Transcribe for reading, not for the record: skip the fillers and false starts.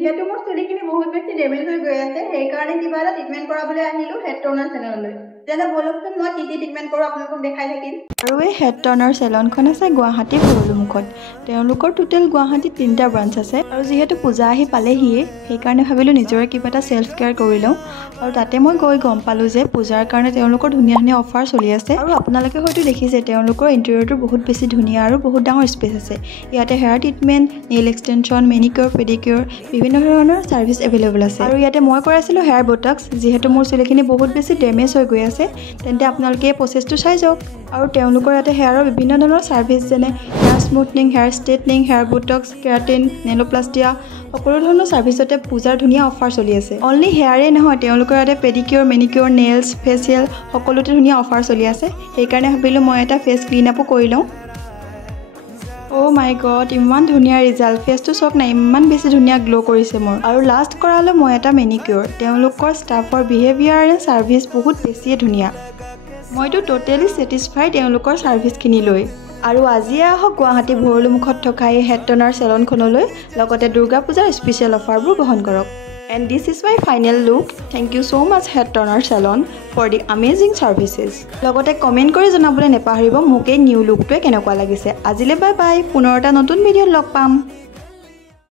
যিহেতু মোৰ চুলিখিনি বহুত বেছি ডেমেজ হৈ গৈ আছে সেইকাৰণে কিবা এটা ট্ৰিটমেণ্ট কৰাবলৈ আহিলোঁ হেড টৰ্নাৰ চেনেললৈ তেনে বলকচোন মই কি ট্ৰিটমেণ্ট কৰোঁ আপোনালোকক দেখাই থাকিম আৰু এই হেড টৰ্নাৰ চেলনখন আছে গুৱাহাটী ভৰলুমুখত তেওঁলোকৰ টোটেল গুৱাহাটীত 3টা ব্ৰাঞ্চ আছে আৰু যিহেতু পূজা আহি পালেহিয়ে সেইকাৰণে ভাবিলোঁ নিজৰে কিবা এটা সেলফ কেয়াৰ কৰি লওঁ আৰু তাতে মই গৈ গম পালোঁ যে পূজাৰ কাৰণে তেওঁলোকৰ ধুনীয়া ধুনীয়া অফাৰ চলি আছে আৰু আপোনালোকে হয়তো দেখিছে তেওঁলোকৰ ইণ্টেৰিয়ৰটো বহুত বেছি ধুনীয়া আৰু বহুত ডাঙৰ স্পেচ আছে ইয়াতে hair treatment nail extension manicure pedicure বিভিন্ন ধৰণৰ সাৰ্ভিস এভেইলেবল আছে আৰু ইয়াতে মই কৰাইছিলোঁ হেয়াৰ বটক্স যেহেতু মোৰ চুলিখিনি বহুত বেছি ডেমেজ হৈ গৈ আছে তেন্তে আপোনালোকে এই প্ৰচেছটো চাই যাওক আৰু তেওঁলোকৰ ইয়াতে হেয়াৰৰ বিভিন্ন ধৰণৰ সাৰ্ভিস যেনে hair smoothing hair straightening hair botox keratin nanoplastia সকলো ধৰণৰ সাৰ্ভিসতে পূজাৰ ধুনীয়া অফাৰ চলি আছে অনলি হেয়াৰে নহয় তেওঁলোকৰ ইয়াতে পেডিকিউৰ মেনিকিউৰ নেইলছ ফেচিয়েল সকলোতে ধুনীয়া অফাৰ চলি আছে সেইকাৰণে ভাবিলোঁ মই এটা ফেচ ক্লিন আপো কৰি লওঁ Oh my god, ইমান ধুনীয়া ৰিজাল্ট ফেচটো চক না ইমান বেছি ধুনীয়া গ্লো কৰিছে মোৰ আৰু লাষ্ট কৰালো মই এটা মেনিকিউৰ তেওঁলোকৰ ষ্টাফৰ বিহেভিয়াৰ এণ্ড সাৰ্ভিস বহুত বেছিয়ে ধুনীয়া মইতো টোটেলি স্যাটিসফাইড তেওঁলোকৰ সাৰ্ভিসখিনি লৈ আৰু আজিয়ে আহক গুৱাহাটী ভৰলুমুখত থকা এই হেড টৰ্নাৰ চেলনখনলৈ লগতে দুৰ্গা পূজাৰ স্পেচিয়েল অফাৰবোৰ গ্ৰহণ কৰক And this is my final look. Thank you so much Head Turner Salon for the amazing services. লগতে কমেন্ট কৰি জনাবলৈ নেপাহৰিব মোক এই নিউ লুকটোৱে কেনেকুৱা লাগিছে আজিলে বাই বাই পুনৰ এটা নতুন ভিডিঅ'ত লগ পাম